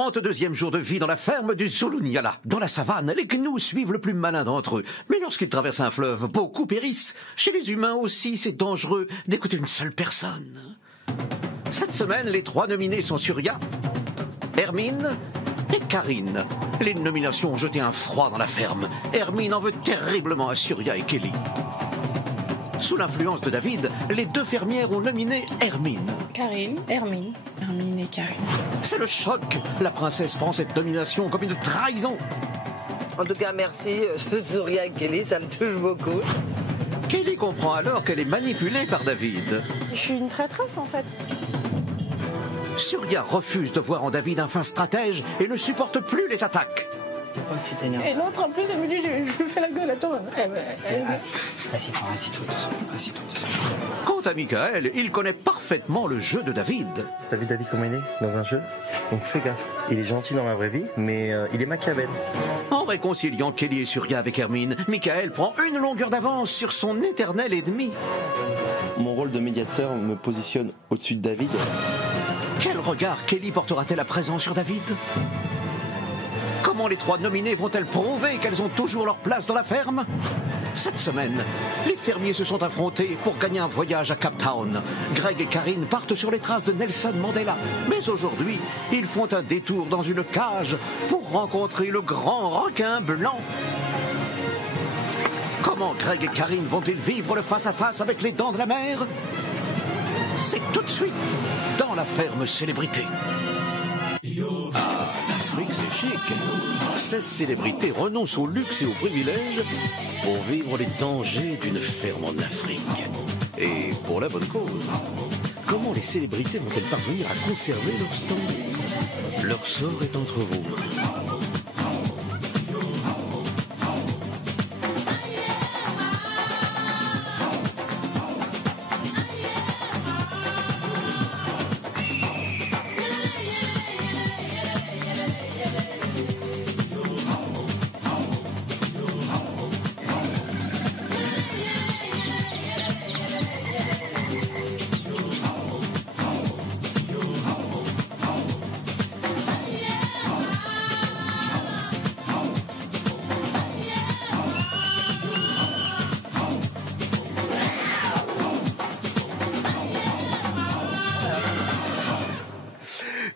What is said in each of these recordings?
42e jour de vie dans la ferme du Zulunyala. Dans la savane, les gnous suivent le plus malin d'entre eux. Mais lorsqu'ils traversent un fleuve, beaucoup périssent. Chez les humains aussi, c'est dangereux d'écouter une seule personne. Cette semaine, les 3 nominés sont Surya, Hermine et Karine. Les nominations ont jeté un froid dans la ferme. Hermine en veut terriblement à Surya et Kelly. Sous l'influence de David, les 2 fermières ont nominé Hermine. Karine, Hermine. Hermine et Karine. C'est le choc. La princesse prend cette nomination comme une trahison. En tout cas, merci, Surya et Kelly, ça me touche beaucoup. Kelly comprend alors qu'elle est manipulée par David. Je suis une traîtresse en fait. Surya refuse de voir en David un fin stratège et ne supporte plus les attaques. Et l'autre en plus elle me dit je lui fais la gueule à toi. Assis-toi, assis-toi. Quant à Michael, il connaît parfaitement le jeu de David. T'as vu David comment il est dans un jeu? Donc fais gaffe. Il est gentil dans la vraie vie, mais il est Machiavel. En réconciliant Kelly et Surya avec Hermine, Michael prend une longueur d'avance sur son éternel ennemi. Mon rôle de médiateur me positionne au-dessus de David. Quel regard Kelly portera-t-elle à présent sur David? Comment les 3 nominées vont-elles prouver qu'elles ont toujours leur place dans la ferme? Cette semaine, les fermiers se sont affrontés pour gagner un voyage à Cape Town. Greg et Karine partent sur les traces de Nelson Mandela. Mais aujourd'hui, ils font un détour dans une cage pour rencontrer le grand requin blanc. Comment Greg et Karine vont-ils vivre le face-à-face avec les dents de la mer? C'est tout de suite dans la ferme célébrité. Ah, l'Afrique c'est chic. 16 célébrités renoncent au luxe et aux privilèges pour vivre les dangers d'une ferme en Afrique. Et pour la bonne cause. Comment les célébrités vont-elles parvenir à conserver leur stand? Leur sort est entre vos mains.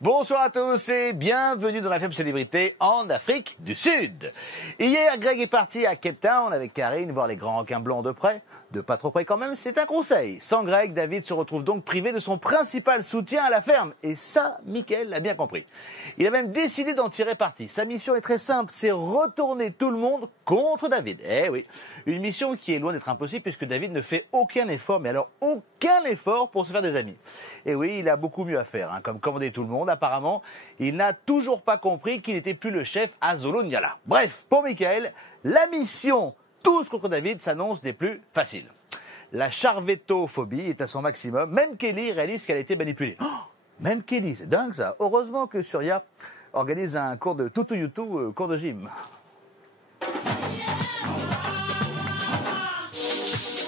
Bonsoir à tous et bienvenue dans la ferme célébrité en Afrique du Sud. Hier, Greg est parti à Cape Town avec Karine voir les grands requins blancs de près. De pas trop près quand même, c'est un conseil. Sans Greg, David se retrouve donc privé de son principal soutien à la ferme. Et ça, Michael l'a bien compris. Il a même décidé d'en tirer parti. Sa mission est très simple, c'est retourner tout le monde contre David. Eh oui, une mission qui est loin d'être impossible puisque David ne fait aucun effort, mais alors aucun effort pour se faire des amis. Et oui, il a beaucoup mieux à faire, hein, comme commander tout le monde. Apparemment, il n'a toujours pas compris qu'il n'était plus le chef à Zulunyala. Bref, pour Michael, la mission tous contre David s'annonce des plus faciles. La charvettophobie est à son maximum. Même Kelly réalise qu'elle a été manipulée. Oh, même Kelly, c'est dingue ça. Heureusement que Surya organise un cours de tutu-yutu, cours de gym.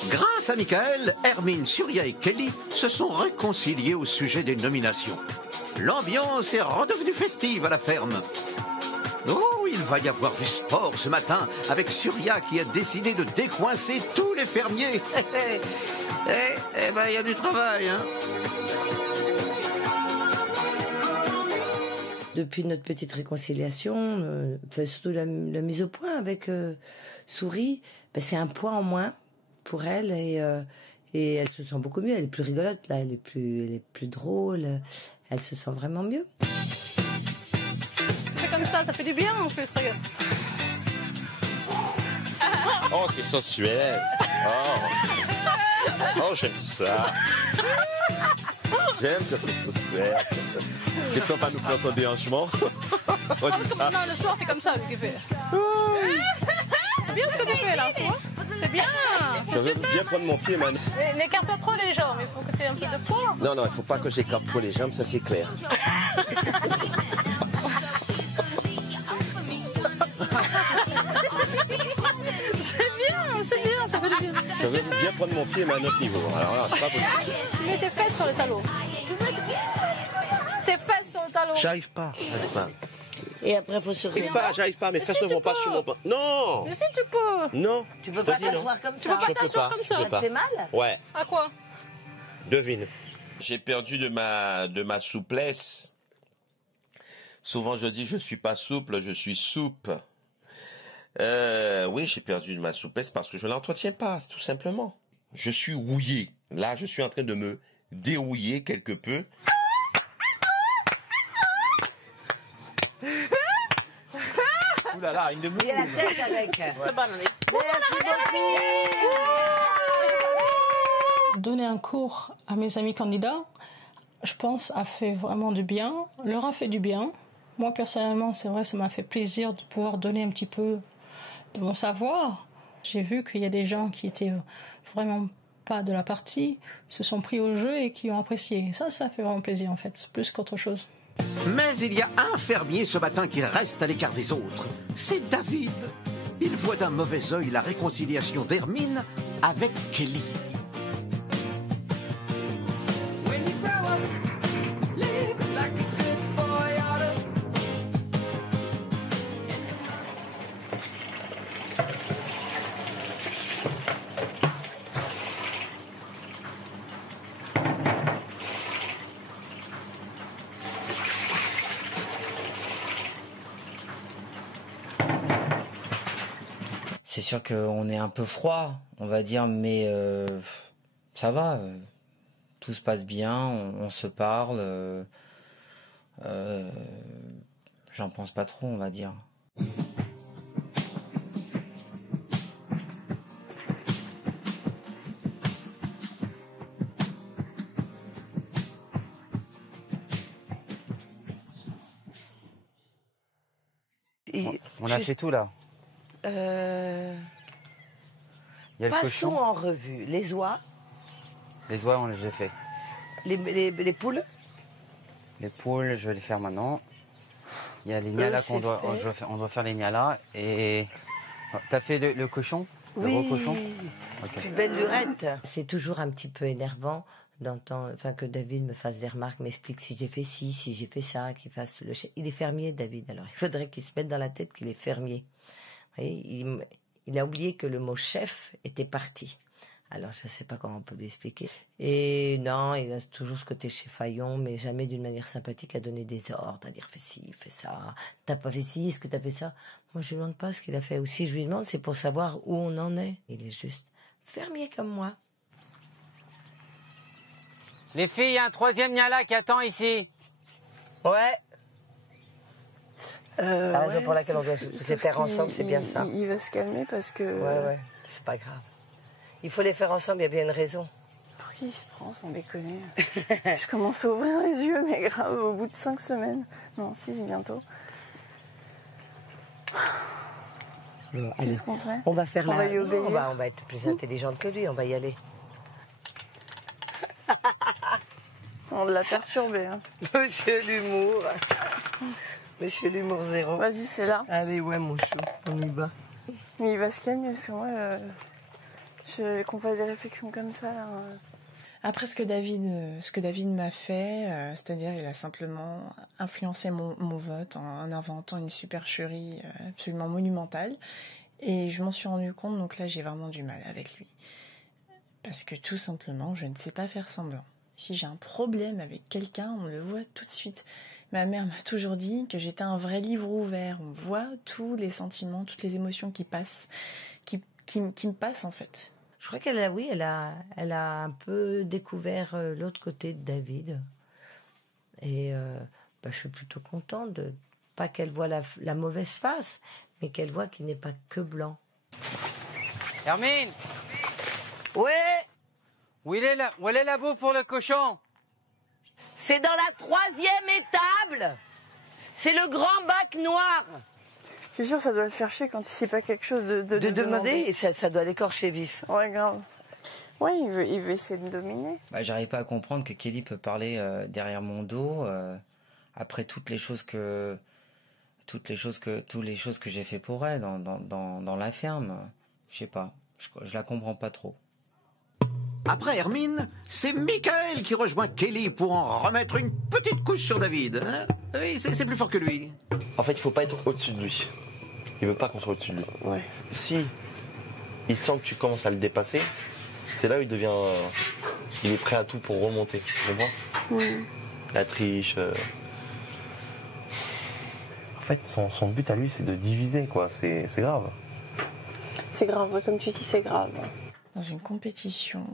Grâce à Michael, Hermine, Surya et Kelly se sont réconciliés au sujet des nominations. L'ambiance est redevenue festive à la ferme. Oh, il va y avoir du sport ce matin avec Surya qui a décidé de décoincer tous les fermiers. Eh ben, il y a du travail, hein. Depuis notre petite réconciliation, surtout la mise au point avec Souris, c'est un poids en moins pour elle et elle se sent beaucoup mieux. Elle est plus rigolote, là, elle est plus drôle, elle se sent vraiment mieux. Comme ça fait du bien en plus, regarde. Oh, c'est sensuel. Oh, j'aime ça. J'aime que c'est sensuel. Qu'est-ce qu'on va nous faire son déhanchement? Non, le soir, c'est comme ça qu'il fait. C'est bien ce que tu fais là, tu vois. C'est bien. Je veux bien prendre mon pied, man. N'écarte pas trop les jambes, il faut que tu aies un peu de poids. Non, il ne faut pas que j'écarte trop les jambes, ça c'est clair. C'est bien, ça fait du bien. Je veux bien prendre mon pied, mais à un autre niveau. Alors là, c'est pas possible. Tu mets tes fesses sur le talon. Tes fesses sur le talon. J'arrive pas. Et après, faut se réveiller. J'arrive pas, mes fesses ne vont pas sur mon pain. Non. Mais si tu peux. Non. Tu peux pas t'asseoir comme ça. Tu peux pas t'asseoir comme ça. Ça te fait mal? Ouais. À quoi? Devine. J'ai perdu de ma souplesse. Souvent, je dis, je suis pas souple, je suis souple. Oui, j'ai perdu de ma souplesse parce que je l'entretiens pas, tout simplement. Je suis rouillé. Là, je suis en train de me dérouiller quelque peu. Ouh là là, une de Il y a la tête avec. Merci beaucoup. Donner un cours à mes amis candidats, je pense, a fait vraiment du bien, leur a fait du bien. Moi, personnellement, c'est vrai, ça m'a fait plaisir de pouvoir donner un petit peu de mon savoir. J'ai vu qu'il y a des gens qui étaient vraiment pas de la partie, se sont pris au jeu et qui ont apprécié. Ça fait vraiment plaisir, en fait, plus qu'autre chose. Mais il y a un fermier ce matin qui reste à l'écart des autres. C'est David. Il voit d'un mauvais œil la réconciliation d'Hermine avec Kelly. C'est sûr qu'on est un peu froid, on va dire, mais ça va. Tout se passe bien, on se parle. J'en pense pas trop, on va dire. On a fait tout là. Il y a le Passons cochon. en revue les oies, Les oies, on les a fait. les poules. Les poules, je vais les faire maintenant. Il y a les nialas c'est fait. on doit faire les nialas. Et t'as fait le cochon, le gros cochon. Ok. Plus belle lurette. C'est toujours un petit peu énervant d'entendre, que David me fasse des remarques, m'explique si j'ai fait ci, si j'ai fait ça, qu'il fasse le chef. Il est fermier, David. Alors il faudrait qu'il se mette dans la tête qu'il est fermier. Vous voyez, il a oublié que le mot chef était parti. Alors, je ne sais pas comment on peut lui expliquer. Et non, il a toujours ce côté chefaillon, mais jamais d'une manière sympathique à donner des ordres, à dire fais ci, fais ça. T'as pas fait ci, est-ce que t'as fait ça? Moi, je lui demande pas ce qu'il a fait. Ou si je lui demande, c'est pour savoir où on en est. Il est juste fermier comme moi. Les filles, il y a un troisième niala qui attend ici. Ouais. La raison pour laquelle on doit se faire ensemble, c'est bien ça. Il va se calmer parce que... Ouais, c'est pas grave. Il faut les faire ensemble, il y a bien une raison. Pour qui il se prend, sans déconner? Je commence à ouvrir les yeux, mais grave, au bout de 5 semaines. Non, 6 bientôt. Qu'est-ce qu'on fait? On va faire On va y obéir. On va être plus intelligente que lui, on va y aller. On l'a perturbé. Hein. Monsieur l'humour. Monsieur l'humour zéro. Vas-y, c'est là. Allez, ouais, mon chou, on y va. Mais il va se calmer, parce que moi, qu'on fasse des réflexions comme ça... Là, Après, ce que David m'a fait, c'est-à-dire il a simplement influencé mon vote en inventant une supercherie absolument monumentale. Et je m'en suis rendu compte, donc là, j'ai vraiment du mal avec lui. Parce que tout simplement, je ne sais pas faire semblant. Si j'ai un problème avec quelqu'un, on le voit tout de suite. Ma mère m'a toujours dit que j'étais un vrai livre ouvert. On voit tous les sentiments, toutes les émotions qui passent, qui me passent en fait. Je crois qu'elle a un peu découvert l'autre côté de David. Et je suis plutôt contente de pas qu'elle voit la mauvaise face, mais qu'elle voit qu'il n'est pas que blanc. Hermine, Ouais, où est la bouffe pour le cochon? c'est dans la 3e étable. C'est le grand bac noir. Je suis sûre que ça doit le faire chier quand il sait pas quelque chose de demander, ça doit l'écorcher vif. Ouais, grave. Ouais, il veut essayer de me dominer. J'arrive pas à comprendre que Kelly peut parler derrière mon dos après toutes les choses que j'ai fait pour elle dans la ferme. Je sais pas, je la comprends pas trop. Après Hermine, c'est Michael qui rejoint Kelly pour en remettre une petite couche sur David. Hein? Oui, c'est plus fort que lui. En fait, il faut pas être au-dessus de lui. Il veut pas qu'on soit au-dessus de lui. Ouais. Si il sent que tu commences à le dépasser, c'est là où il devient... il est prêt à tout pour remonter. Tu comprends? La triche... En fait, son but à lui, c'est de diviser, quoi. C'est grave. C'est grave, ouais, comme tu dis, c'est grave. Dans une compétition,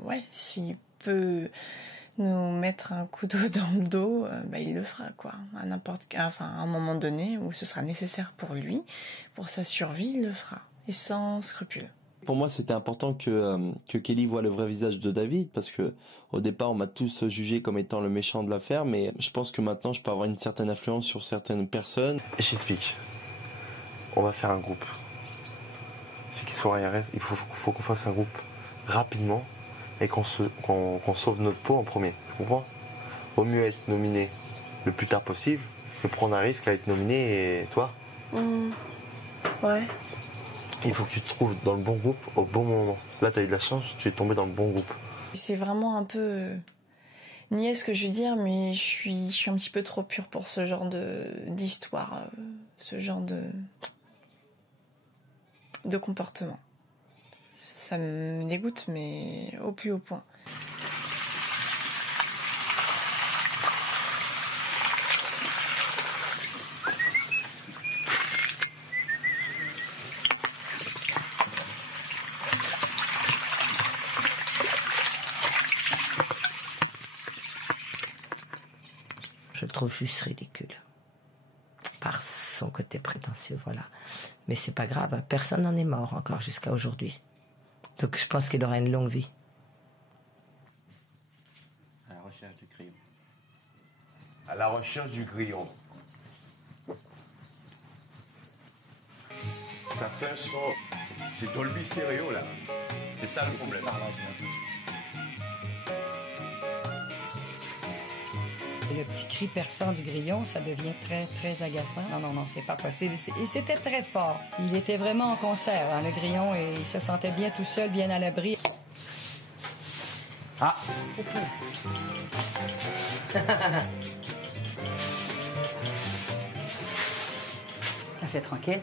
ouais, s'il peut nous mettre un couteau dans le dos, bah, il le fera, quoi. À un moment donné où ce sera nécessaire pour lui, pour sa survie, il le fera. Et sans scrupule. Pour moi, c'était important que Kelly voit le vrai visage de David, parce que au départ, on m'a tous jugé comme étant le méchant de l'affaire, mais je pense que maintenant, je peux avoir une certaine influence sur certaines personnes. Et je t'explique. On va faire un groupe. C'est qu'il soit il faut qu'on fasse un groupe rapidement et qu'on sauve notre peau en premier. Tu comprends? Vaut mieux être nominé le plus tard possible que prendre un risque à être nominé et toi. Ouais. Il faut que tu te trouves dans le bon groupe au bon moment. Là, tu as eu de la chance, tu es tombé dans le bon groupe. C'est vraiment un peu niais ce que je veux dire, mais je suis un petit peu trop pure pour ce genre d'histoire, ce genre de comportement. Ça me dégoûte, mais au plus haut point. Je le trouve juste ridicule. Par son côté prétentieux, voilà. Mais c'est pas grave, personne n'en est mort encore jusqu'à aujourd'hui. Donc je pense qu'il aura une longue vie. À la recherche du crayon. À la recherche du crayon. Ça fait un son. C'est Dolby Stereo là. C'est ça le problème. Le petit cri perçant du grillon, ça devient très, très agaçant. Non, c'est pas possible. Et c'était très fort. Il était vraiment en concert, hein, le grillon, et il se sentait bien tout seul, bien à l'abri. Ah! C'est tranquille.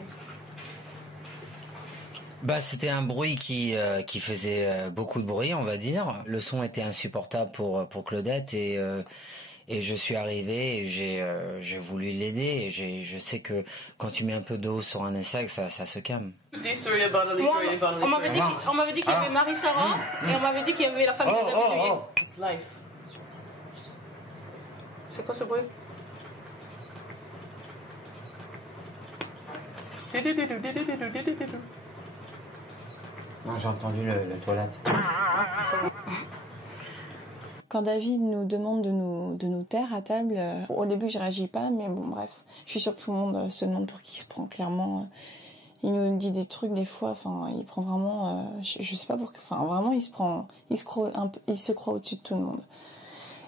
Bah, c'était un bruit qui faisait beaucoup de bruit, on va dire. Le son était insupportable pour Claudette et je suis arrivé et j'ai voulu l'aider. Et je sais que quand tu mets un peu d'eau sur un insecte, ça se calme. On m'avait dit qu'il y avait Marie-Sarah et on m'avait dit qu'il y avait la famille de David Douillet. It's life. C'est quoi ce bruit? Non, j'ai entendu le toilette. Quand David nous demande de nous taire à table, au début je réagis pas, mais bon bref, je suis sûre que tout le monde se demande pour qui il se prend. Clairement, il nous dit des trucs des fois, enfin il prend vraiment, je sais pas pour, enfin vraiment il se croit au-dessus de tout le monde.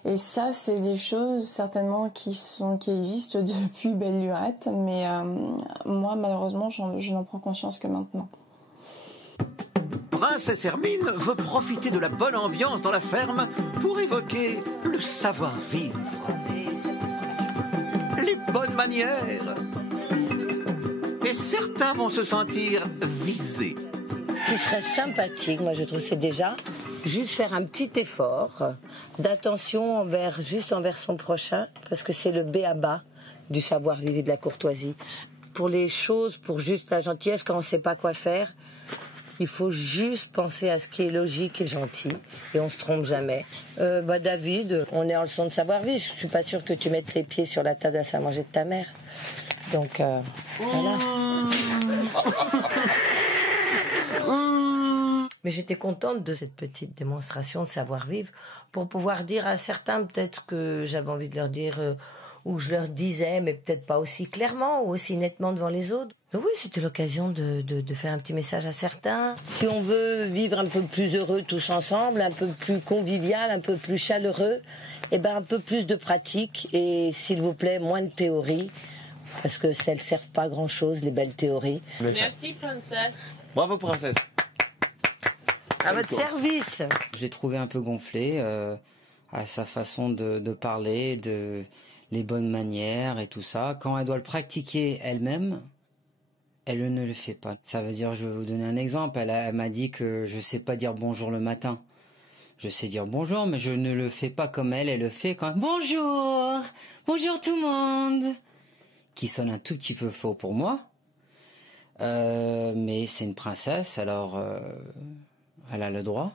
Et ça, c'est des choses certainement qui existent depuis belle lurette, mais moi malheureusement je n'en prends conscience que maintenant. Princesse Hermine veut profiter de la bonne ambiance dans la ferme pour évoquer le savoir-vivre, les bonnes manières. Et certains vont se sentir visés. Ce qui serait sympathique, moi je trouve, c'est déjà juste faire un petit effort d'attention envers son prochain, parce que c'est le b.a.-ba du savoir-vivre et de la courtoisie. Pour les choses, pour juste la gentillesse, quand on ne sait pas quoi faire, il faut juste penser à ce qui est logique et gentil, et on se trompe jamais. David, on est en leçon de savoir-vivre. Je suis pas sûre que tu mettes les pieds sur la table à savoir manger de ta mère. Donc voilà. Mais j'étais contente de cette petite démonstration de savoir-vivre pour pouvoir dire à certains peut-être que j'avais envie de leur dire ou je leur disais, mais peut-être pas aussi clairement ou aussi nettement devant les autres. Donc oui, c'était l'occasion de faire un petit message à certains. Si on veut vivre un peu plus heureux tous ensemble, un peu plus convivial, un peu plus chaleureux, un peu plus de pratique et s'il vous plaît, moins de théorie, parce que ça ne servent pas à grand-chose, les belles théories. Merci, princesse. Bravo, princesse. À votre service. Je l'ai trouvé un peu gonflé à sa façon de parler, de les bonnes manières et tout ça. Quand elle doit le pratiquer elle-même, elle ne le fait pas. Ça veut dire, je vais vous donner un exemple. Elle m'a dit que je sais pas dire bonjour le matin. Je sais dire bonjour, mais je ne le fais pas comme elle. Elle le fait quand bonjour, bonjour tout le monde, qui sonne un tout petit peu faux pour moi. Mais c'est une princesse, alors elle a le droit.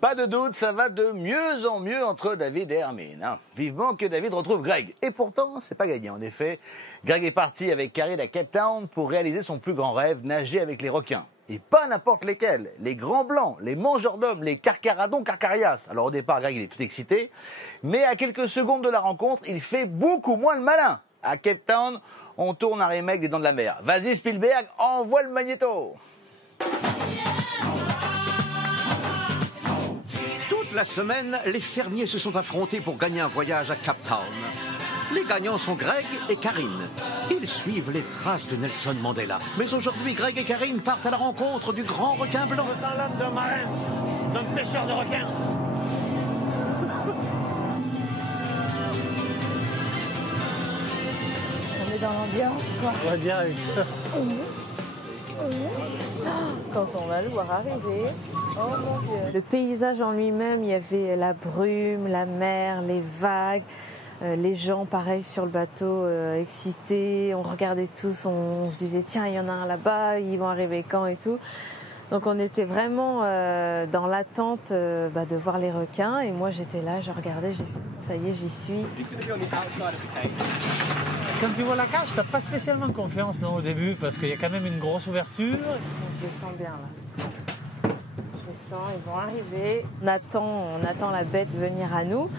Pas de doute, ça va de mieux en mieux entre David et Hermine. Hein. Vivement que David retrouve Greg. Et pourtant, c'est pas gagné. En effet, Greg est parti avec Karine à Cape Town pour réaliser son plus grand rêve, nager avec les requins. Et pas n'importe lesquels. Les grands blancs, les mangeurs d'hommes, les carcaradons, carcarias. Alors au départ, Greg, il est tout excité. Mais à quelques secondes de la rencontre, il fait beaucoup moins le malin. À Cape Town, on tourne un remake des Dents de la Mer. Vas-y Spielberg, envoie le magnéto. Toute la semaine, les fermiers se sont affrontés pour gagner un voyage à Cape Town. Les gagnants sont Greg et Karine. Ils suivent les traces de Nelson Mandela. Mais aujourd'hui, Greg et Karine partent à la rencontre du grand requin blanc. Je sens l'âme d'un marin, d'un pêcheur de requins. On est dans l'ambiance, quoi. On va bien avec ça. Quand on va le voir arriver, oh mon Dieu. Le paysage en lui-même, il y avait la brume, la mer, les vagues, les gens pareil sur le bateau excités. On regardait tous, on se disait tiens, il y en a un là-bas, ils vont arriver quand et tout. Donc on était vraiment dans l'attente de voir les requins et moi j'étais là, je regardais, ça y est, j'y suis. Quand tu vois la cage, t'as pas spécialement confiance non, au début parce qu'il y a quand même une grosse ouverture. Je les sens bien là. Je les sens, ils vont arriver. On attend la bête venir à nous.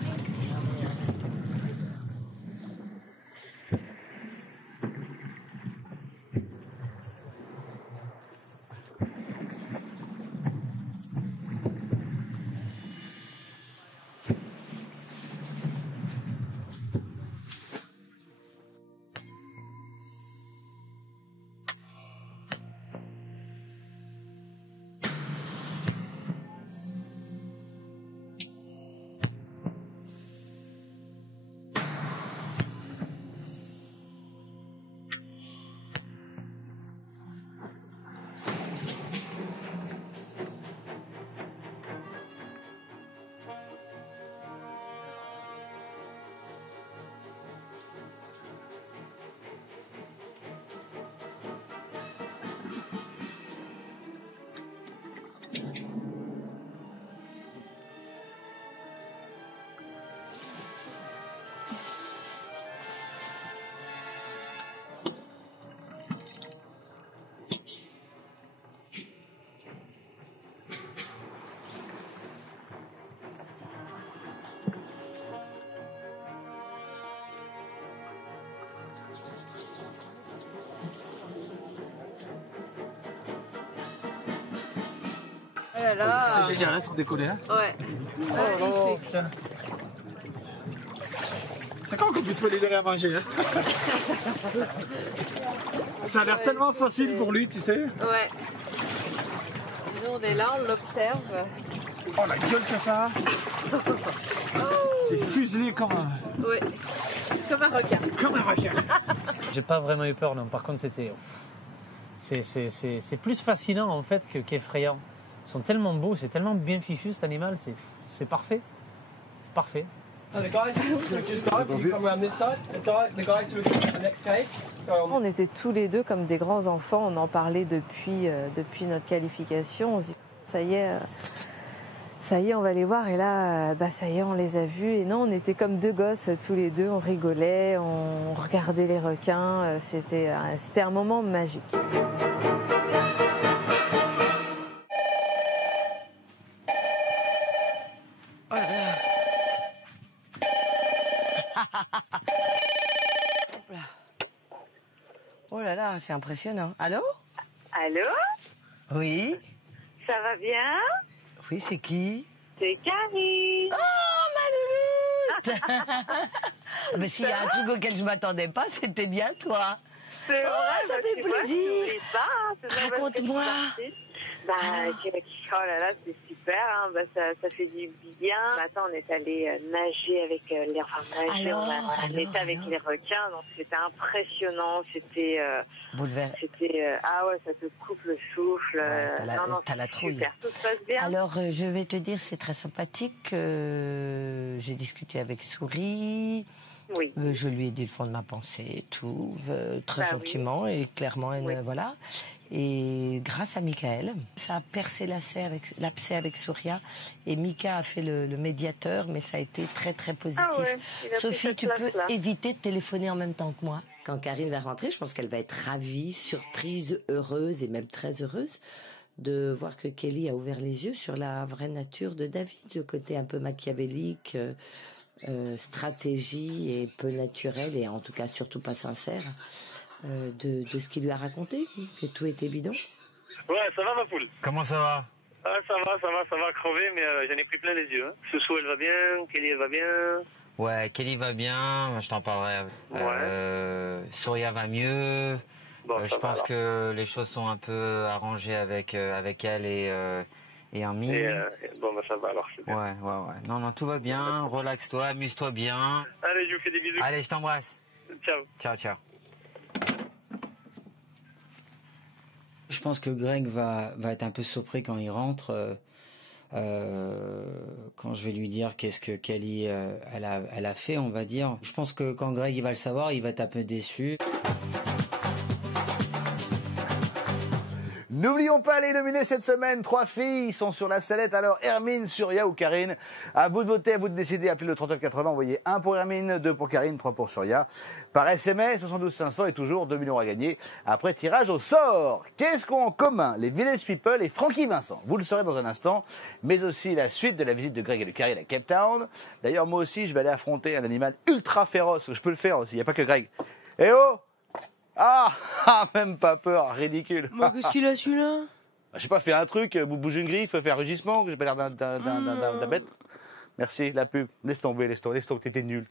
C'est génial, hein, sans déconner. Hein. Ouais. Oh, putain. C'est quand qu'on puisse me libérer à manger. Hein. Ça a l'air tellement facile pour lui, tu sais. Ouais. Nous, on est là, on l'observe. Oh, la gueule que ça a. C'est fuselé comme un... Oui, comme un requin. Comme un requin. J'ai pas vraiment eu peur, non. Par contre, c'était... C'est plus fascinant, en fait, qu'effrayant. Ils sont tellement beaux, c'est tellement bien fichu, cet animal. C'est parfait. C'est parfait. On était tous les deux comme des grands enfants. On en parlait depuis notre qualification. On se dit, ça y est, on va les voir. Et là, ça y est, on les a vus. Et non, on était comme deux gosses tous les deux. On rigolait, on regardait les requins. C'était un moment magique. Oh là là, c'est impressionnant. Allô? Allô? Oui? Ça va bien? Oui, c'est qui? C'est Karine. Oh, ma louloute. Mais s'il y a un truc auquel je m'attendais pas, c'était bien toi. C'est vrai, ça fait plaisir. Raconte-moi. Bah, oh là là, c'est super, hein. Bah, ça fait du bien. Attends, on est allé nager avec les on était avec les requins, donc c'était impressionnant. C'était ah ouais, ça te coupe le souffle. Ouais, t'as la trouille. Super, tout se passe bien. Alors, je vais te dire, c'est très sympathique. J'ai discuté avec Souris. Oui. Je lui ai dit le fond de ma pensée, tout, très gentiment et clairement, voilà. Et grâce à Michael, ça a percé l'abcès avec Souria, et Mika a fait le médiateur, mais ça a été très très positif. Ah ouais, Sophie, tu peux éviter de téléphoner en même temps que moi. Quand Karine va rentrer, je pense qu'elle va être ravie, surprise, heureuse et même très heureuse de voir que Kelly a ouvert les yeux sur la vraie nature de David, le côté un peu machiavélique, stratégie et peu naturel, et en tout cas surtout pas sincère, de ce qu'il lui a raconté, que tout était bidon. Ouais, ça va ma poule? Comment ça va? Ah, ça va crever, mais j'en ai pris plein les yeux. Hein. Soussou, elle va bien, Kelly, elle va bien. Ouais, Kelly va bien, je t'en parlerai. Souria va mieux. Bon, je pense que les choses sont un peu arrangées avec elle et Armin. Bon, bah ça va alors, c'est bien. Ouais. Non, tout va bien, relaxe-toi, amuse-toi bien. Allez, je vous fais des bisous. Allez, je t'embrasse. Ciao. Ciao. Je pense que Greg va être un peu surpris quand il rentre, quand je vais lui dire qu'est-ce que Kelly elle a fait, on va dire. Je pense que quand Greg il va le savoir, il va être un peu déçu. N'oublions pas les nominés cette semaine. 3 filles sont sur la sellette. Alors, Hermine, Surya ou Karine. À vous de voter, à vous de décider. Appelez le 3980. Envoyez 1 pour Hermine, 2 pour Karine, 3 pour Surya. Par SMS, 72 500 et toujours 2 millions à gagner. Après tirage au sort. Qu'est-ce qu'ont en commun les Village People et Francky Vincent? Vous le saurez dans un instant. Mais aussi la suite de la visite de Greg et de Karine à Cape Town. D'ailleurs, moi aussi, je vais aller affronter un animal ultra féroce. Je peux le faire aussi. Il n'y a pas que Greg. Eh oh! Même pas peur, ridicule. Moi, qu'est-ce qu'il a celui-là? Je sais pas, fais un truc, bouge une griffe, fais un rugissement, que j'ai pas l'air d'un bête. Merci, la pub. Laisse tomber. T'es nul.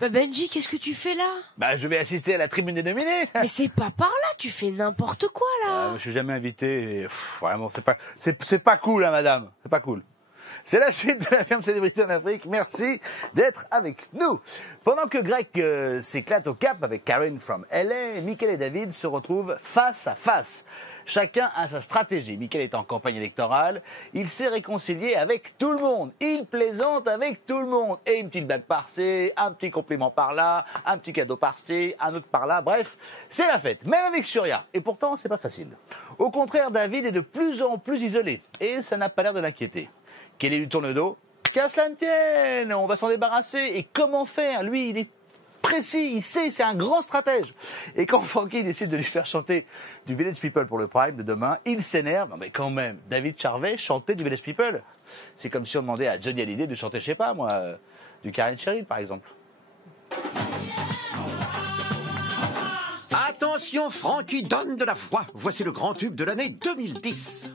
Bah Benji, qu'est-ce que tu fais là? Bah je vais assister à la tribune des nominés. Mais c'est pas par là, tu fais n'importe quoi là. Je suis jamais invité et vraiment c'est pas cool hein, madame, c'est pas cool. C'est la suite de la ferme célébrité en Afrique. Merci d'être avec nous. Pendant que Greg s'éclate au Cap avec Karine from LA, Michael et David se retrouvent face à face. Chacun a sa stratégie. Michael est en campagne électorale. Il s'est réconcilié avec tout le monde. Il plaisante avec tout le monde. Et une petite blague par-ci, un petit compliment par-là, un petit cadeau par-ci, un autre par-là. Bref, c'est la fête. Même avec Surya. Et pourtant, c'est pas facile. Au contraire, David est de plus en plus isolé. Et ça n'a pas l'air de l'inquiéter. Kelly lui tourne le dos. Qu'à cela ne tienne, on va s'en débarrasser. Et comment faire? Lui, il est précis, il sait, c'est un grand stratège. Et quand Francky décide de lui faire chanter du Village People pour le Prime de demain, il s'énerve. Non mais quand même, David Charvet chanter du Village People. C'est comme si on demandait à Johnny Hallyday de chanter, je sais pas moi, du Karen Cheryl par exemple. Attention, Francky donne de la foi. Voici le grand tube de l'année 2010.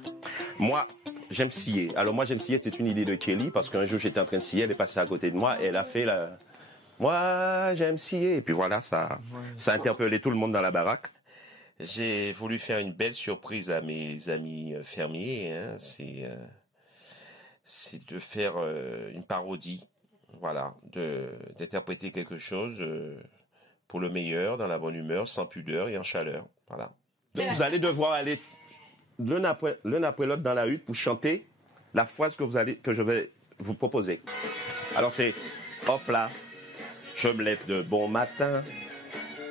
Moi, j'aime scier. Alors moi, j'aime scier, c'est une idée de Kelly, parce qu'un jour, j'étais en train de scier, elle est passée à côté de moi, et elle a fait la... Moi, j'aime scier. Et puis voilà, ça a interpellé tout le monde dans la baraque. J'ai voulu faire une belle surprise à mes amis fermiers. Hein. C'est de faire une parodie, voilà, d'interpréter quelque chose pour le meilleur, dans la bonne humeur, sans pudeur et en chaleur. Voilà. Donc vous allez devoir aller l'un après l'autre dans la hutte pour chanter la phrase que je vais vous proposer. Alors c'est hop là. Je me lève de bon matin,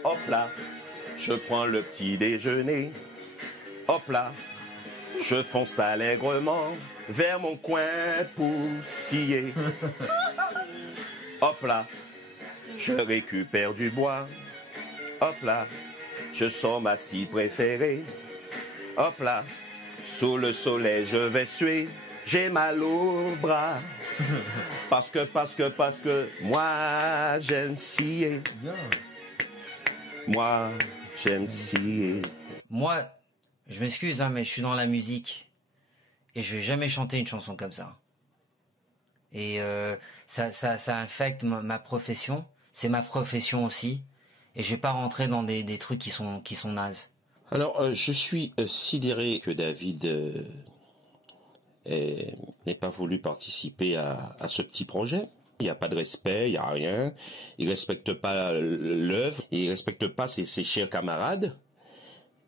hop là, je prends le petit déjeuner, hop là, je fonce allègrement vers mon coin pour scier. Hop là, je récupère du bois, hop là, je sors ma scie préférée, hop là, sous le soleil je vais suer, j'ai mal au bras. Parce que moi j'aime scier. Moi j'aime scier. Moi, je m'excuse, hein, mais je suis dans la musique. Et je vais jamais chanter une chanson comme ça. Et ça affecte ma profession. C'est ma profession aussi. Et je vais pas rentrer dans des trucs qui sont nazes. Alors, je suis sidéré que David n'ait pas voulu participer à ce petit projet. Il n'y a pas de respect, il n'y a rien. Il respecte pas l'œuvre, il respecte pas ses chers camarades,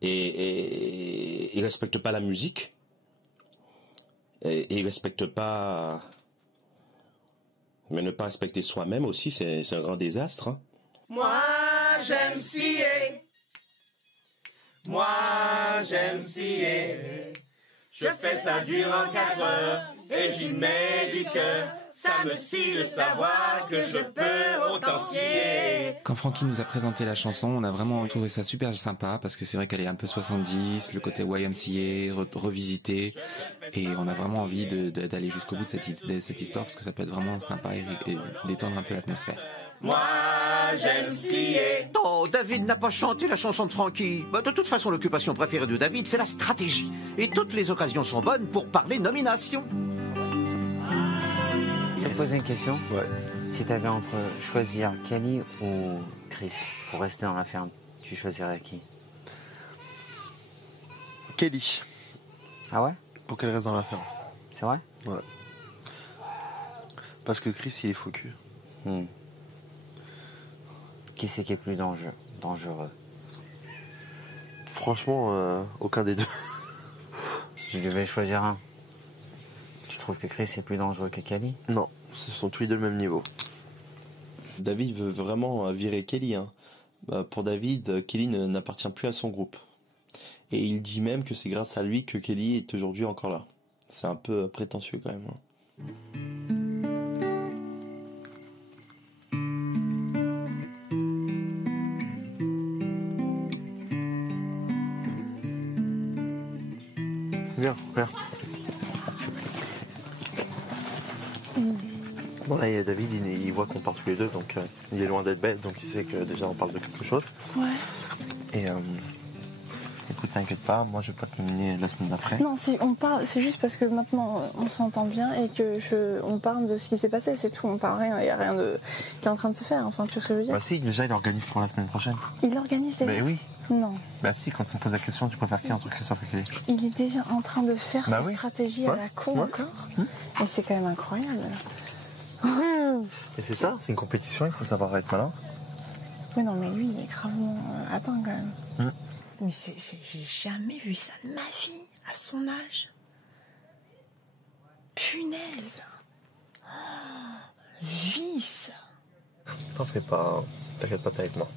et il respecte pas la musique, et il respecte pas. Mais ne pas respecter soi-même aussi, c'est un grand désastre. Hein. Moi, j'aime scier. Moi, j'aime scier. Je fais ça durant 4 heures et j'y mets du cœur. Ça me scie de savoir que je peux autant scier. Quand Francky nous a présenté la chanson, on a vraiment trouvé ça super sympa parce que c'est vrai qu'elle est un peu 70, le côté YMCA revisité, et on a vraiment envie d'aller jusqu'au bout de cette histoire parce que ça peut être vraiment sympa et détendre un peu l'atmosphère. Moi, j'aime scier. Oh, David n'a pas chanté la chanson de Francky. Bah, de toute façon, l'occupation préférée de David, c'est la stratégie. Et toutes les occasions sont bonnes pour parler nomination. Je vais te poser une question. Ouais. Si tu avais entre choisir Kelly ou Chris pour rester dans la ferme, tu choisirais qui? Kelly. Ah ouais? Pour qu'elle reste dans la ferme. C'est vrai? Ouais. Parce que Chris, il est faux cul. Qui c'est qui est plus dangereux? Franchement, aucun des deux. Si tu devais choisir un, tu trouves que Chris est plus dangereux que Kelly? Non, ce sont tous les deux le même niveau. David veut vraiment virer Kelly. Hein. Pour David, Kelly n'appartient plus à son groupe. Et il dit même que c'est grâce à lui que Kelly est aujourd'hui encore là. C'est un peu prétentieux quand même. Hein. Viens, viens. Bon là, il y a David, il voit qu'on part tous les deux, donc il est loin d'être bête, donc il sait que déjà on parle de quelque chose. Ouais. Et écoute, t'inquiète pas, moi je vais pas te nominer la semaine d'après. Non, si on parle, c'est juste parce que maintenant on s'entend bien et que on parle de ce qui s'est passé, c'est tout. On parle rien, il y a rien qui est en train de se faire. Enfin, tu vois ce que je veux dire? Bah si, déjà il organise pour la semaine prochaine. Il organise déjà. Bah oui. Non. Bah si, quand tu me poses la question, tu préfères qui entre Christophe et Kelly? Il est déjà en train de faire Bah sa oui. stratégie à la con encore. Et c'est quand même incroyable. Et c'est ça, c'est une compétition, il faut savoir être malin. Oui, non, mais lui, il est gravement atteint quand même. Mais j'ai jamais vu ça de ma vie, à son âge. Punaise. Vice. T'en fais pas, t'inquiète pas, t'es avec moi.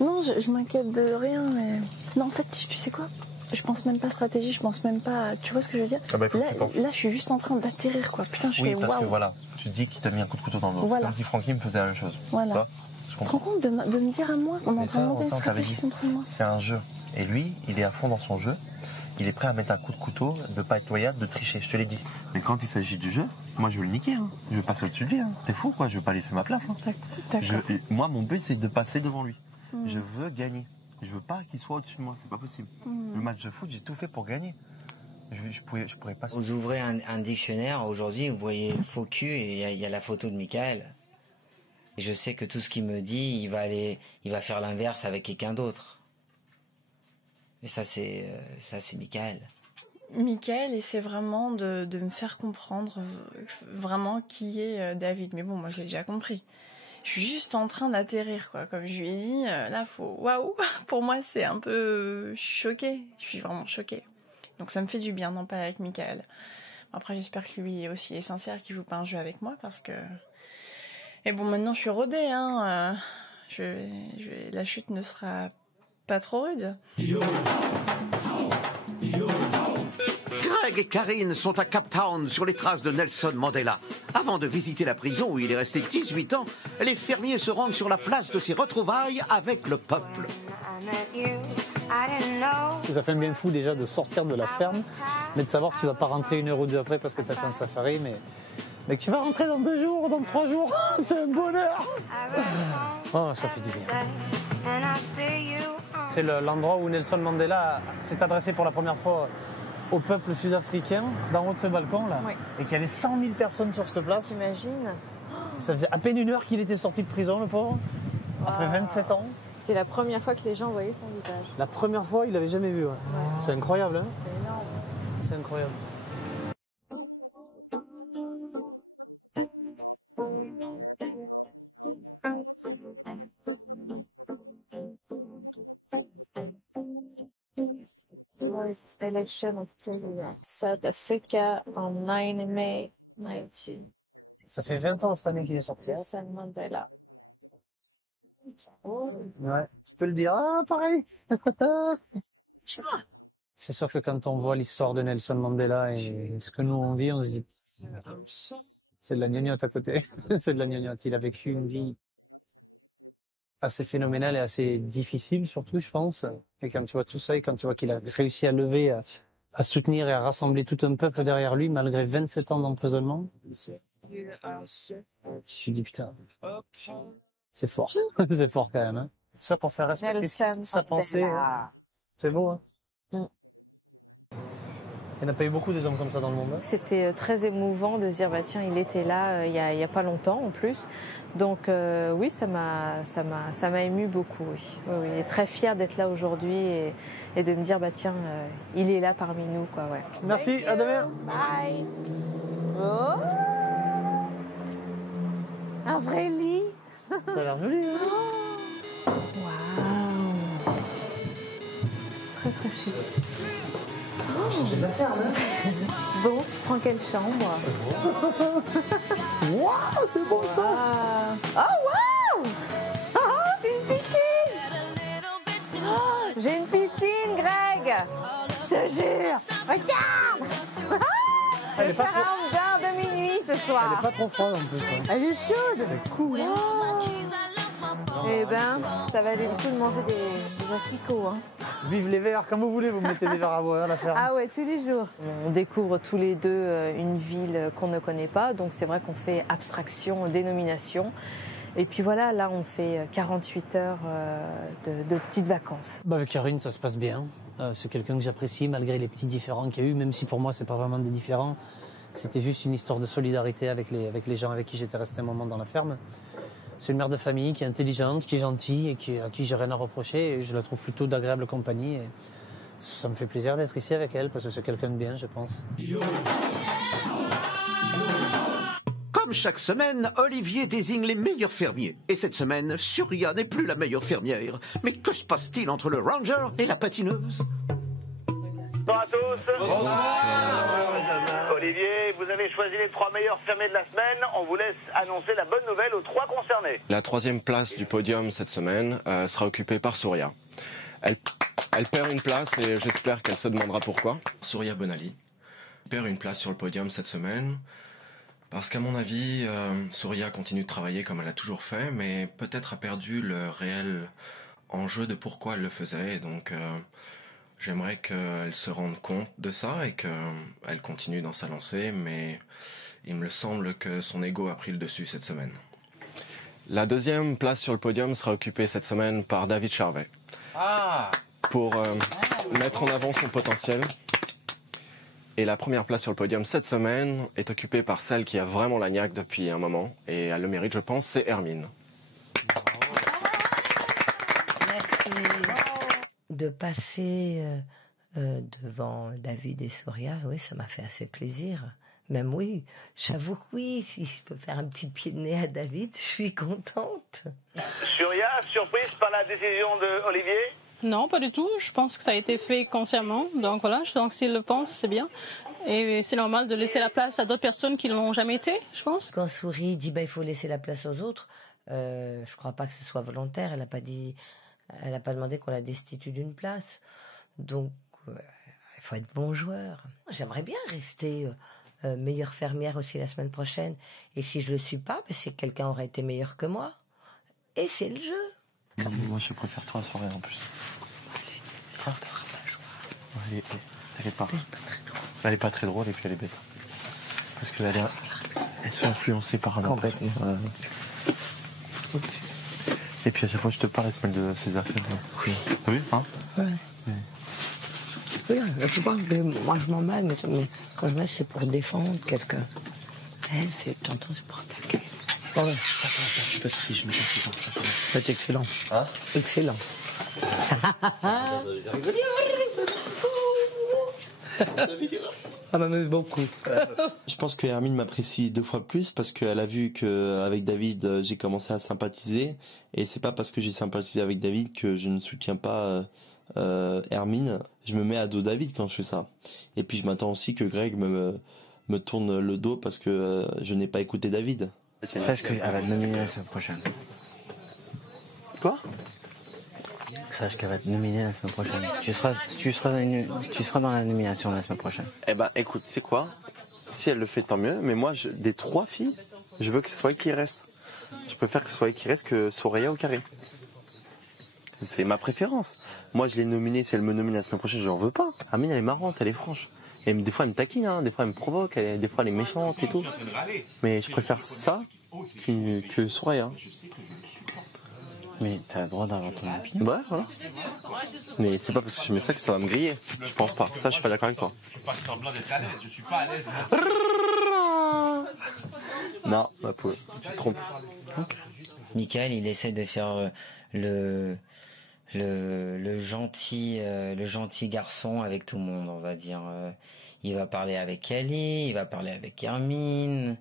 Non, je m'inquiète de rien, mais... Non, en fait, tu sais quoi? Je pense même pas stratégie, je pense même pas... Tu vois ce que je veux dire? Ah bah, faut que tu penses. Là, je suis juste en train d'atterrir, quoi. Putain, je fais waouh. Oui, parce que voilà, tu te dis qu'il t'a mis un coup de couteau dans le dos. Voilà. C'est comme si Francky me faisait la même chose. Voilà. Toi, je Tu te comprends. rends compte de me dire à moi qu'on est en train de monter une on t'avait stratégie dit. contre moi? C'est un jeu. Et lui, il est à fond dans son jeu. Il est prêt à mettre un coup de couteau, de pas être loyal, de tricher, je te l'ai dit. Mais quand il s'agit du jeu, moi je veux le niquer. Hein. Je veux passer au-dessus de lui. Hein. T'es fou quoi, je veux pas laisser ma place. Hein. Moi, mon but c'est de passer devant lui. Je veux gagner. Je veux pas qu'il soit au-dessus de moi, c'est pas possible. Le match de foot, j'ai tout fait pour gagner. Je pourrais pas... Vous ouvrez un dictionnaire aujourd'hui, vous voyez le faux cul et il y a la photo de Michael. Et je sais que tout ce qu'il me dit, il va faire l'inverse avec quelqu'un d'autre. Et ça c'est Michael. Michael essaie vraiment de me faire comprendre vraiment qui est David. Mais bon, moi j'ai déjà compris. Je suis juste en train d'atterrir, quoi. Comme je lui ai dit, là, faut... Waouh. Pour moi, c'est un peu... Je suis choquée. Je suis vraiment choquée. Donc ça me fait du bien d'en parler avec Michael. Après, j'espère que lui aussi est sincère, qu'il joue pas un jeu avec moi, parce que... Et bon, maintenant, je suis rodée, hein. La chute ne sera pas trop rude. Greg et Karine sont à Cape Town sur les traces de Nelson Mandela. Avant de visiter la prison où il est resté 18 ans, les fermiers se rendent sur la place de ses retrouvailles avec le peuple. Ça fait un bien fou déjà de sortir de la ferme, mais de savoir que tu vas pas rentrer 1 heure ou 2 après parce que tu as fait un safari, mais que tu vas rentrer dans 2 jours, dans 3 jours. C'est un bonheur. Oh, ça fait du bien. C'est l'endroit où Nelson Mandela s'est adressé pour la première fois au peuple sud-africain d'en haut de ce balcon là, et qu'il y avait 100 000 personnes sur cette place. T'imagines? Ça faisait à peine 1 heure qu'il était sorti de prison, le pauvre, après 27 ans. C'est la première fois que les gens voyaient son visage. La première fois, il l'avait jamais vu. Ouais. C'est incroyable, hein? C'est énorme. C'est incroyable. Election of South Africa on 9 May 19. Ça fait 20 ans cette année qu'il est sorti. Nelson Mandela. Ouais, tu peux le dire. Ah, pareil. C'est sûr que quand on voit l'histoire de Nelson Mandela et ce que nous on vit, on se dit c'est de la gnognotte à côté. C'est de la gnognotte. Il a vécu une vie assez phénoménale et assez difficile surtout, je pense. Et quand tu vois tout ça et quand tu vois qu'il a réussi à lever, à soutenir et à rassembler tout un peuple derrière lui malgré 27 ans d'emprisonnement, je me suis dit putain, c'est fort. C'est fort quand même. Hein. Tout ça pour faire respecter sa pensée. Hein. C'est beau, hein. Il n'y en a pas eu beaucoup des hommes comme ça dans le monde. Hein. C'était très émouvant de se dire, bah tiens, il était là il y a pas longtemps en plus. Donc oui, ça m'a ému beaucoup. Oui. Oui, il est très fier d'être là aujourd'hui et de me dire, bah tiens, il est là parmi nous, quoi. Ouais. Merci, à demain. Bye. Oh, un vrai lit. Ça a l'air joli. Hein. Waouh. C'est très très chic. Changer de la ferme, hein. Bon, tu prends quelle chambre? Waouh, c'est bon ça. Oh waouh. Oh, j'ai une piscine. Oh, j'ai une piscine, Greg. Je te jure. Regarde. Je vais faire un bain de minuit ce soir. Elle est pas trop froide en plus. Hein. Elle est chaude. C'est cool. Eh ben, ça va aller le coup de manger des asticots. Hein. Vive les verres, comme vous voulez, vous mettez des verres à boire à la ferme. Ah ouais, tous les jours. On découvre tous les deux une ville qu'on ne connaît pas, donc c'est vrai qu'on fait abstraction, dénomination. Et puis voilà, là on fait 48 heures de petites vacances. Bah avec Karine, ça se passe bien. C'est quelqu'un que j'apprécie malgré les petits différends qu'il y a eu, même si pour moi c'est pas vraiment des différends. C'était juste une histoire de solidarité avec les gens avec qui j'étais resté un moment dans la ferme. C'est une mère de famille qui est intelligente, qui est gentille et à qui j'ai rien à reprocher. Et je la trouve plutôt d'agréable compagnie. Et ça me fait plaisir d'être ici avec elle parce que c'est quelqu'un de bien, je pense. Comme chaque semaine, Olivier désigne les meilleurs fermiers. Et cette semaine, Surya n'est plus la meilleure fermière. Mais que se passe-t-il entre le ranger et la patineuse? Bonjour à tous. Bonsoir. Olivier, vous avez choisi les 3 meilleurs fermiers de la semaine. On vous laisse annoncer la bonne nouvelle aux 3 concernés. La 3e place du podium cette semaine sera occupée par Surya. Elle perd une place et j'espère qu'elle se demandera pourquoi. Surya Bonali perd une place sur le podium cette semaine parce qu'à mon avis, Surya continue de travailler comme elle a toujours fait, mais peut-être a perdu le réel enjeu de pourquoi elle le faisait. Et donc, j'aimerais qu'elle se rende compte de ça et qu'elle continue dans sa lancée, mais il me semble que son ego a pris le dessus cette semaine. La 2e place sur le podium sera occupée cette semaine par David Charvet. Pour mettre en avant son potentiel. Et la 1re place sur le podium cette semaine est occupée par celle qui a vraiment la niaque depuis un moment. Et elle le mérite, je pense, c'est Hermine. De passer devant David et Surya, oui, ça m'a fait assez plaisir. Même oui, j'avoue que oui, si je peux faire un petit pied de nez à David, je suis contente. Surya, surprise par la décision de Olivier? Non, pas du tout. Je pense que ça a été fait consciemment. Donc voilà, donc s'il le pense, c'est bien. Et c'est normal de laisser la place à d'autres personnes qui ne l'ont jamais été, je pense. Quand Souris dit il faut laisser la place aux autres, je ne crois pas que ce soit volontaire. Elle n'a pas demandé qu'on la destitue d'une place. Donc, il faut être bon joueur. J'aimerais bien rester meilleure fermière aussi la semaine prochaine. Et si je ne le suis pas, c'est que quelqu'un aurait été meilleur que moi. Et c'est le jeu. Non, mais moi, je préfère toi à soirée en plus. Allez, t'inquiète pas. Elle est pas très drôle et puis elle est bête. Parce qu'elle elle se fait influencer par un autre. Et puis à chaque fois que je te parle, elle se mêle de ses affaires. Oui. T'as vu, hein? Ouais. Oui, tu vois, moi je m'en mêle, mais quand je me c'est pour défendre quelqu'un. Elle, t'entends, c'est pour attaquer. Ça, je sais pas si je me casse le temps. C'est excellent. Hein? Excellent. Ça m'amuse beaucoup. Je pense que Hermine m'apprécie 2 fois plus parce qu'elle a vu qu'avec David, j'ai commencé à sympathiser. Et c'est pas parce que j'ai sympathisé avec David que je ne soutiens pas Hermine. Je me mets à dos David quand je fais ça. Et puis je m'attends aussi que Greg me tourne le dos parce que je n'ai pas écouté David. Sache qu'elle va te nominer la semaine prochaine. Quoi? Sache qu'elle va te nominer la semaine prochaine. Tu seras dans la nomination la semaine prochaine. Eh ben, écoute, c'est quoi? Si elle le fait, tant mieux. Mais moi, des 3 filles, je veux que ce soit elle qui reste. Je préfère que ce soit elle qui reste que Soraya ou Carré. C'est ma préférence. Moi, je l'ai nominée. Si elle me nomine la semaine prochaine, je n'en veux pas. Amine, elle est marrante, elle est franche. Et des fois, elle me taquine, hein. Des fois, elle me provoque. Des fois, elle est méchante et tout. Mais je préfère ça que Soraya. Mais t'as le droit d'avoir ton opinion. Ouais, voilà. Mais c'est pas parce que je mets ça que ça va me griller. Je pense pas. Ça, je suis pas d'accord avec toi. Je fais pas semblant d'être à l'aise. Je suis pas à l'aise. Non, ma poule, tu te trompes. Okay. Michael, il essaie de faire le gentil garçon avec tout le monde, on va dire. Il va parler avec Kelly, il va parler avec Hermine.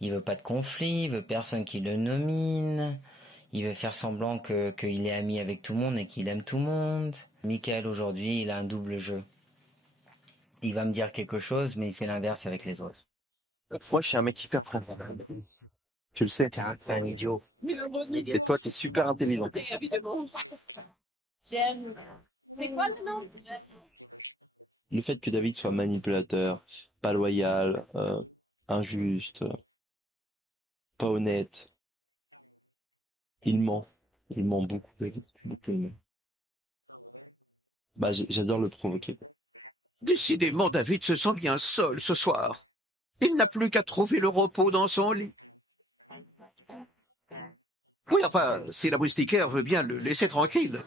Il veut pas de conflit, il veut personne qui le nomine. Il veut faire semblant qu'il est ami avec tout le monde et qu'il aime tout le monde. Michael, aujourd'hui, il a un double jeu. Il va me dire quelque chose, mais il fait l'inverse avec les autres. Moi, je suis un mec hyper prêt. Tu le sais. T'es un idiot. Et toi, t'es super intelligent. J'aime. C'est quoi le nom? Le fait que David soit manipulateur, pas loyal, injuste, pas honnête, il ment beaucoup, David. Beaucoup. Bah, j'adore le provoquer. Décidément, David se sent bien seul ce soir. Il n'a plus qu'à trouver le repos dans son lit. Oui, enfin, si la moustiquaire veut bien le laisser tranquille.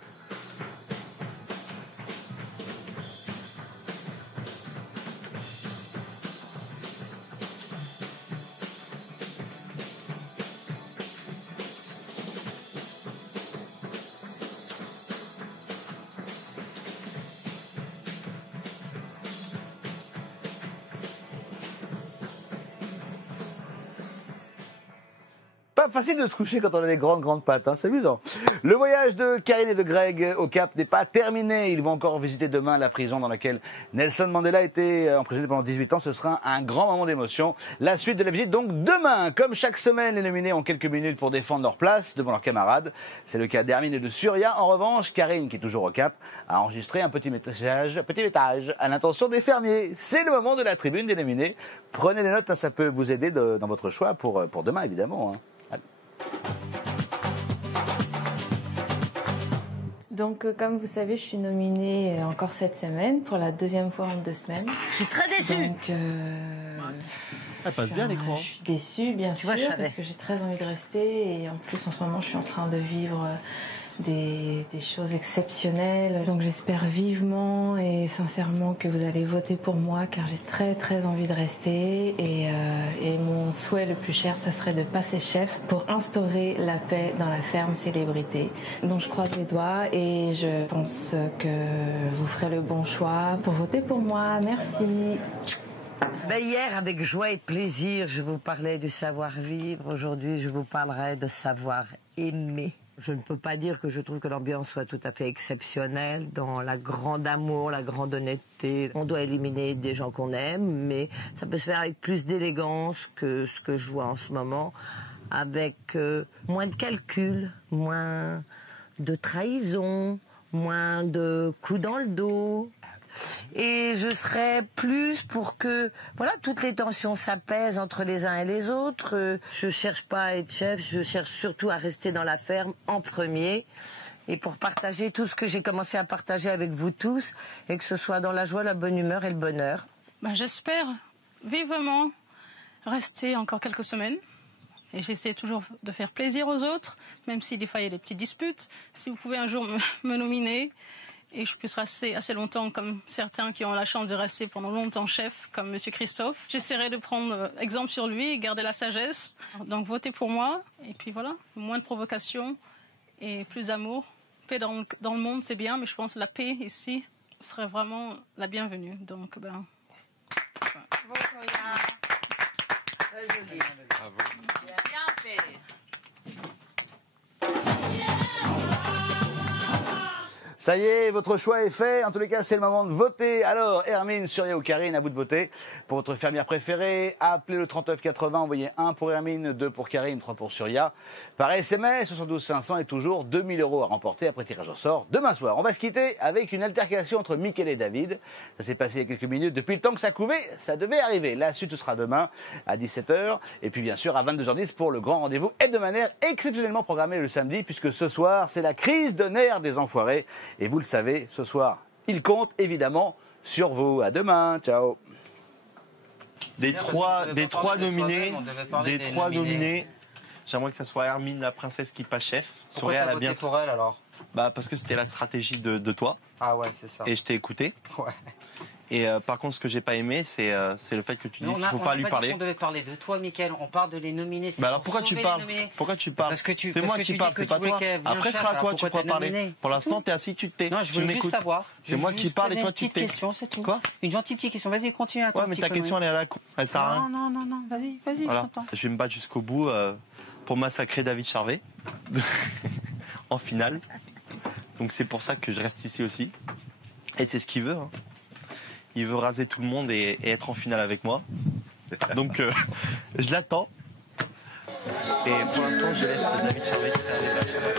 Pas facile de se coucher quand on a les grandes pattes, hein, c'est amusant. Le voyage de Karine et de Greg au Cap n'est pas terminé. Ils vont encore visiter demain la prison dans laquelle Nelson Mandela était emprisonné pendant 18 ans. Ce sera un grand moment d'émotion. La suite de la visite donc demain. Comme chaque semaine, les nominés ont quelques minutes pour défendre leur place devant leurs camarades. C'est le cas d'Hermine et de Surya. En revanche, Karine, qui est toujours au Cap, a enregistré un petit message à l'intention des fermiers. C'est le moment de la tribune des nominés. Prenez des notes, hein, ça peut vous aider dans votre choix pour demain, évidemment. Hein. Donc, comme vous savez, je suis nominée encore cette semaine, pour la 2e fois en 2 semaines. Je suis très déçue. Donc, elle passe bien l'écran. Je suis déçue, bien sûr, parce que j'ai très envie de rester. Et en plus, en ce moment, je suis en train de vivre des choses exceptionnelles. Donc, j'espère vivement et sincèrement que vous allez voter pour moi, car j'ai très envie de rester. Et mon souhait le plus cher, ça serait de passer chef pour instaurer la paix dans la ferme Célébrité. Donc, je croise les doigts et je pense que vous ferez le bon choix pour voter pour moi. Merci. Ben hier, avec joie et plaisir, je vous parlais du savoir-vivre. Aujourd'hui, je vous parlerai de savoir-aimer. Je ne peux pas dire que je trouve que l'ambiance soit tout à fait exceptionnelle dans la grande amour, la grande honnêteté. On doit éliminer des gens qu'on aime, mais ça peut se faire avec plus d'élégance que ce que je vois en ce moment, avec moins de calcul, moins de trahison, moins de coups dans le dos. Et je serais plus pour que, voilà, toutes les tensions s'apaisent entre les uns et les autres. Je cherche pas à être chef, je cherche surtout à rester dans la ferme en premier. Et pour partager tout ce que j'ai commencé à partager avec vous tous, et que ce soit dans la joie, la bonne humeur et le bonheur. Ben, j'espère vivement rester encore quelques semaines. Et j'essaie toujours de faire plaisir aux autres, même si des fois il y a des petites disputes. Si vous pouvez un jour me nominer. et je puisse rester assez longtemps comme certains qui ont la chance de rester pendant longtemps chef, comme M. Christophe. J'essaierai de prendre exemple sur lui et garder la sagesse. Donc votez pour moi. Et puis voilà, moins de provocation et plus d'amour. Paix dans le monde, c'est bien, mais je pense que la paix ici serait vraiment la bienvenue. Donc, ben... Bravo. Bien fait. Ça y est, votre choix est fait. En tous les cas, c'est le moment de voter. Alors, Hermine, Surya ou Karine, à vous de voter. Pour votre fermière préférée, appelez le 3980, envoyez 1 pour Hermine, 2 pour Karine, 3 pour Surya. Par SMS, 72 500 et toujours 2000 € à remporter après tirage au sort demain soir. On va se quitter avec une altercation entre Mickaël et David. Ça s'est passé il y a quelques minutes. Depuis le temps que ça couvait, ça devait arriver. La suite sera demain à 17h. Et puis, bien sûr, à 22h10 pour le grand rendez-vous hebdomadaire exceptionnellement programmé le samedi, puisque ce soir, c'est la crise de nerfs des enfoirés. Et vous le savez, ce soir, il compte évidemment sur vous. À demain, ciao. Des trois nominés, j'aimerais que ça soit Hermine, la princesse qui passe chef. Pourquoi t'as voté pour elle alors? Bah parce que c'était la stratégie de toi. Ah ouais, c'est ça. Et je t'ai écouté. Ouais. Et par contre, ce que j'ai pas aimé, c'est le fait que tu dises qu'il faut pas lui parler. On devait parler de toi, Mickaël. On parle de les nominer. Bah alors pourquoi tu parles? Pourquoi tu parles? C'est moi qui parle, c'est pas toi. Après, ce sera à toi, tu pourras parler. Pour l'instant, t'es assis, tu te tais. Non, je voulais juste savoir. C'est moi qui parle et toi tu te tais. Une petite question, c'est tout. Quoi? Une gentille petite question. Vas-y, continue à toi. Ouais, mais ta question, elle est à la con. Elle sert à rien. Non. Vas-y, je t'entends. Je vais me battre jusqu'au bout pour massacrer David Charvet en finale. Donc c'est pour ça que je reste ici aussi. Et c'est ce qu'il veut. Hein. Il veut raser tout le monde et être en finale avec moi. Donc je l'attends. Et pour l'instant, je laisse David Charvet faire les matchs.